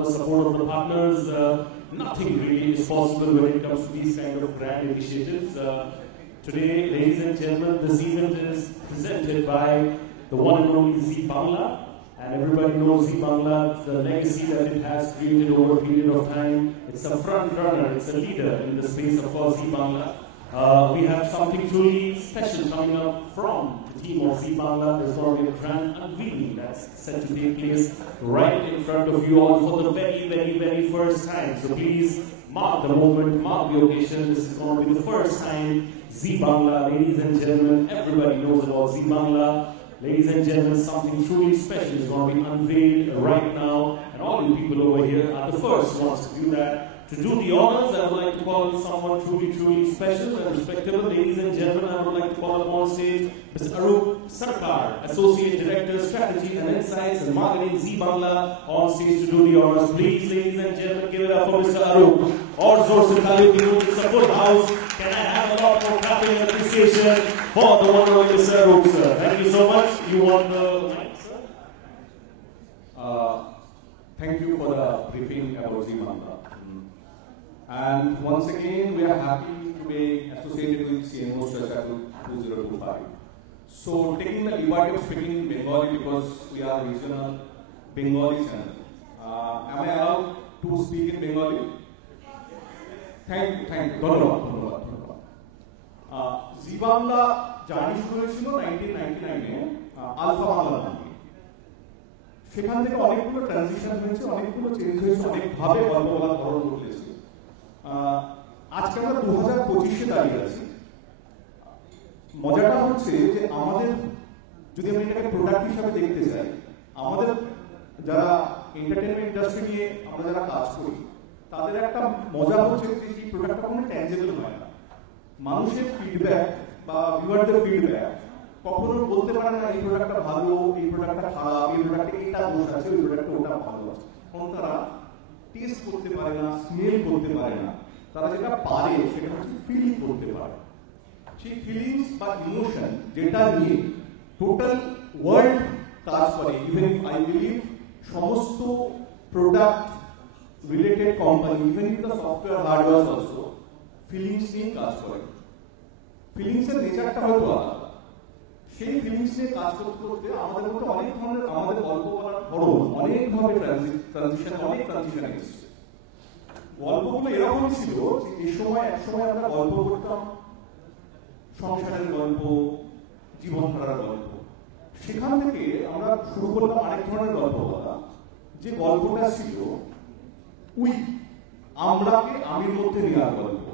all the support of the partners. Nothing really is possible when it comes to these kind of grand initiatives. Today, ladies and gentlemen, this event is presented by the one and only Zee Bangla. And everybody knows Zee Bangla, the legacy that it has created over a period of time. It's a front runner, it's a leader in the space of Zee Bangla. We have something truly special coming up from the team of Zee Bangla. There's going to be a grand unveiling that's set to take place right in front of you all for the very, very, very first time. So please mark the moment, mark the occasion. This is going to be the first time Zee Bangla, ladies and gentlemen, everybody knows about Zee Bangla. Ladies and gentlemen, something truly special is going to be unveiled right now, and all you people over here are the first ones to do that. To do the honors, I would like to call someone truly, truly special and respectable. Ladies and gentlemen, I would like to call upon stage Mr. Arup Sarkar, Associate Director, Strategy and Insights and Marketing, Zee Bangla, on stage to do the honors. Please, ladies and gentlemen, give it up for Mr. Arup. All sorts of talent, it's a full house. Can I have a lot more clapping and appreciation for the one and only Mr. Arup, sir? Thank you so much. You want the mic, sir? Thank you for the briefing about Zee Bangla. And once again, we are happy to be associated with CMO Strategy 2025. So, taking the liberty of speaking in Bengali because we are regional Bengali channel. Am I allowed to speak in Bengali? Thank you. ধন্যবাদ. Zee Bangla journey শুরু হয়েছিল 1999-এ alpha Bangla নামে। সেখান থেকে অনেকগুলো transition হয়েছে, অনেকগুলো change হয়েছে, অনেকভাবে গল্প বলার ধরন বদলেছে। আজকে আমরা 2025-এ দাঁড়িয়ে আছি। মজাটা হচ্ছে যে আমাদের যদি আমরা এটাকে প্রোডাক্ট হিসাবে দেখতে চাই, আমাদের যারা এন্টারটেইনমেন্ট ইন্ডাস্ট্রি নিয়ে আমরা যারা কাজ করি তাদের একটা মজা হচ্ছে যে এই প্রোডাক্টটা কোনো ট্যাঞ্জেবল হয় না। মানুষের ফিডব্যাক বা ভিউয়ারদের ফিডব্যাক কখনো বলতে পারে না এই প্রোডাক্টটা ভালো, এই প্রোডাক্টটা খারাপ, এই প্রোডাক্টে এটা দোষ আছে, ওই প্রোডাক্টে ওটা ভালো আছে। কারণ তারা টেস্ট করতে পারে না, স্মেল করতে পারে না। তারা যেটা পারে সেটা হচ্ছে ফিল করতে পারে। সেই ফিলিংস বা ইমোশন যেটা নিয়ে টোটাল ওয়ার্ল্ড কাজ করে, ইভেন আই বিলিভ সমস্ত product related company, even in the software hardware also feelings নিয়ে কাজ করে। ফিলিংসের নেচারটা হয়তো আলাদা। সেই ফিলিংস নিয়ে কাজ করতে করতে আমাদের মধ্যে অনেক ধরনের আমাদের গল্প বলার ধরন অনেকভাবে ট্রানজিশন এসেছে। গল্পগুলো এরকমই ছিল যে এই সময় এক সময় আমরা গল্প করতাম সংসারের গল্প, জীবনধারার গল্প। সেখান থেকে আমরা শুরু করলাম আরেক ধরনের গল্প বলা, যে গল্পটা ছিল আমরাকে আমির মধ্যে নেওয়ার গল্প।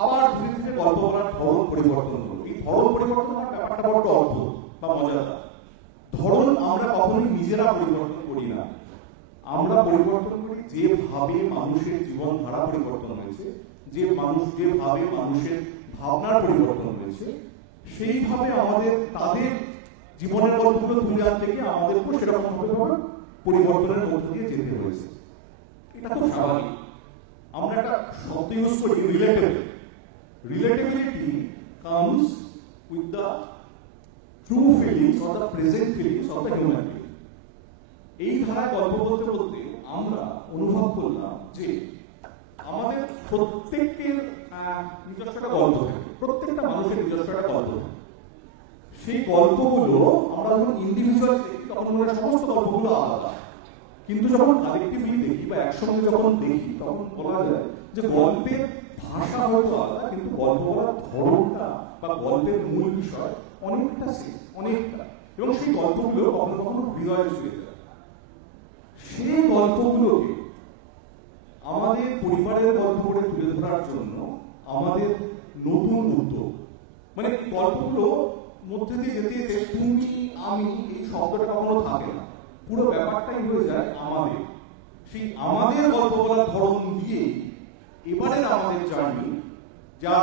আবার ধীরে ধীরে গল্প বলার ধরন পরিবর্তন হলো। এই ধরন পরিবর্তন হওয়ার ব্যাপারটা বড় অদ্ভুত বা মজাদার। ধরন আমরা কখনোই নিজেরা পরিবর্তন করি না, আমরা পরিবর্তন করি যেভাবে মানুষের জীবনধারা পরিবর্তন হয়েছে, যেভাবে মানুষের ভাবনার পরিবর্তন হয়েছে, সেইভাবে আমাদের তাদের জীবনের গল্পগুলো তুলে আনতে গিয়ে আমাদের উপর সেরকম ভাবে পরিবর্তনের মধ্য দিয়ে যেতে হয়েছে। এটা খুব স্বাভাবিক। আমরা একটা শব্দ ইউজ করি relatable. Relatability comes with the true feelings or the present feelings of the human being. এই ধারায় গল্প বলতে বলতে আমরা অনুভব করলাম যে আমাদের প্রত্যেকের নিজস্ব একটা গল্প থাকে, প্রত্যেকটা মানুষের নিজস্ব একটা গল্প থাকে। সেই গল্পগুলো আমরা যখন ইন্ডিভিজুয়াল দেখি তখন মনে হয় সমস্ত গল্পগুলো আলাদা, কিন্তু যখন কালেক্টিভলি দেখি বা একসঙ্গে যখন দেখি তখন বলা যায় যে গল্পের ভাষা হয়তো আলাদা, কিন্তু গল্প বলার ধরনটা বা গল্পের মূল বিষয় অনেকটা অনেকটা, এবং সেই গল্পগুলো কখনো কখনো হৃদয়ে ছুঁয়ে যায়। সেই গল্পগুলোকে আমাদের পরিবারের গল্প করে তুলে ধরার জন্য আমাদের নতুন উদ্যোগ, মানে গল্পগুলো মধ্যে দিয়ে যেতে যেতে তুমি আমি এই শব্দটা কখনো থাকে না, পুরো ব্যাপারটাই হয়ে যায় আমাদের। সেই আমাদের গল্প বলার ধরন দিয়ে এবারের আমাদের জার্নি, যা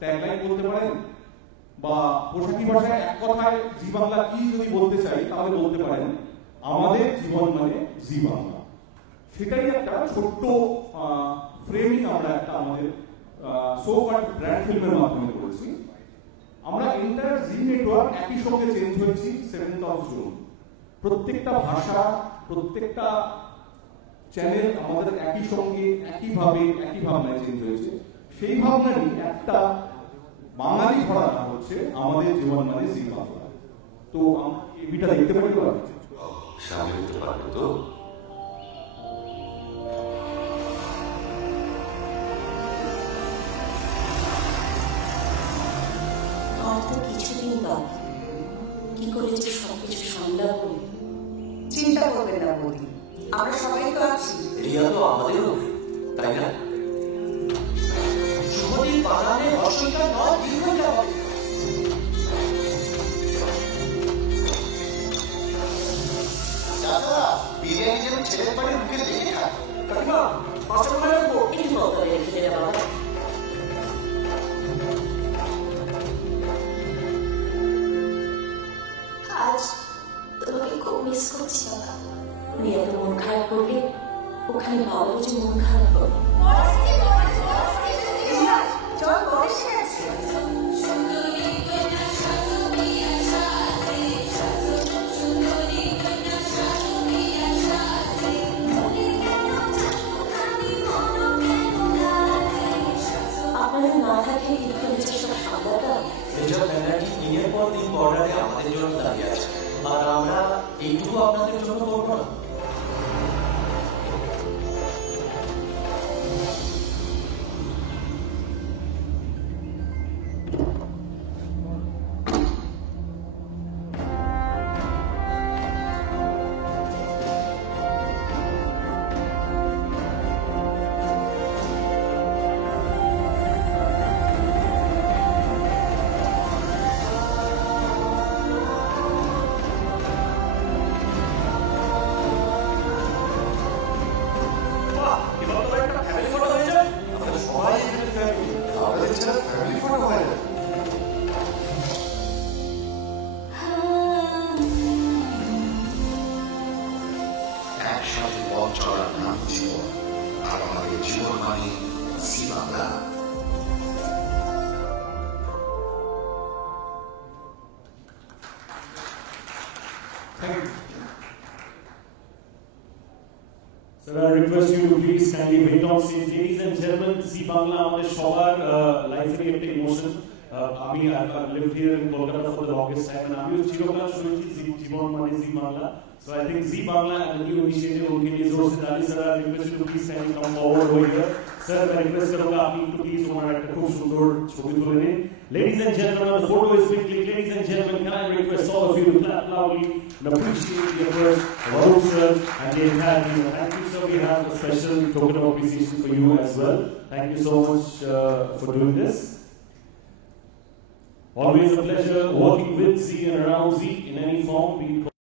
ট্যাগলাইন বলতে পারেন বা পোশাকি ভাষায় এক কথায় জি বাংলা কি যদি বলতে চাই তাহলে বলতে পারেন আমাদের জীবন মানে জি বাংলা। সেটাই একটা ছোট্ট ফ্রেমিং আমরা একটা আমাদের শো ব্র্যান্ড ফিল্মের মাধ্যমে করেছি। আমরা এন্টায়ার জি নেটওয়ার্ক একই সঙ্গে চেঞ্জ হয়েছি 7th of June। প্রত্যেকটা ভাষা, প্রত্যেকটা চ্যানেল আমাদের একই সঙ্গে একইভাবে একই ভাবনায় চেঞ্জ হয়েছে। সেই ভাবনারই একটা বাঙালি ঘরানা হচ্ছে আমাদের জীবন মানে জি বাংলা। তো টিভিটা দেখতে পারি তো সামনে দিতে পারবে তো? কিছুদিন বাকি, কি করে যে সবকিছু সামলাবো। চিন্তা করবেন না বৌদি, আমরা সবাই তো আছি। রিয়া তো আমাদেরও, তাই না? শুভদিন বাগানে অসংখ্য নয় দীর্ঘটা হবে। দাদা বিরিয়ানি যেন ছেলের বাড়ির মুখে লেগে খায়। কাকিমা পাঁচটা করে রাখবো। একটু মতো রেখে দেবে বাবা। আজ তোমাকে খুব মিস করছি বাবা। রিয়া তো মন খারাপ করলে ওখানে বাবাও যে মন খারাপ করে। চল বসে গেছে। আপনাদের না থাকে কি করে যে সব সামলাতাম। মেজর ব্যানার্জি দিনের পর দিন বর্ডারে আমাদের জন্য দাঁড়িয়ে আছে, আর আমরা এইটুকু আপনাদের জন্য করবো না? একসাথে পথ চলার নাম জীবন, আর আমাদের জীবন মানে জি Bangla. Sir, I request you to please kindly wait on stage. Ladies and gentlemen, জি বাংলা আমাদের সবার লাইফের একটা ইমোশন। আমি I've lived here in Kolkata for the longest time, and আমিও চিরকাল শুনেছি জীবন মানে জি Bangla. So I think G Bangla and the new initiative उनके लिए जोर से ताली। Sir, I request you to please kindly come forward over here. Sir, I request करूँगा आप इनको please हमारा একটা খুব সুন্দর ছবি তুলে নিন। Ladies and gentlemen, the photo is being clicked. Ladies and gentlemen, can I request all of you to clap loudly and appreciate the efforts of Arun sir and the entire team. Thank you, sir. We have a special token of appreciation for you as well. Thank you so much for doing this. Always a pleasure working with Z and around Z in any form, be it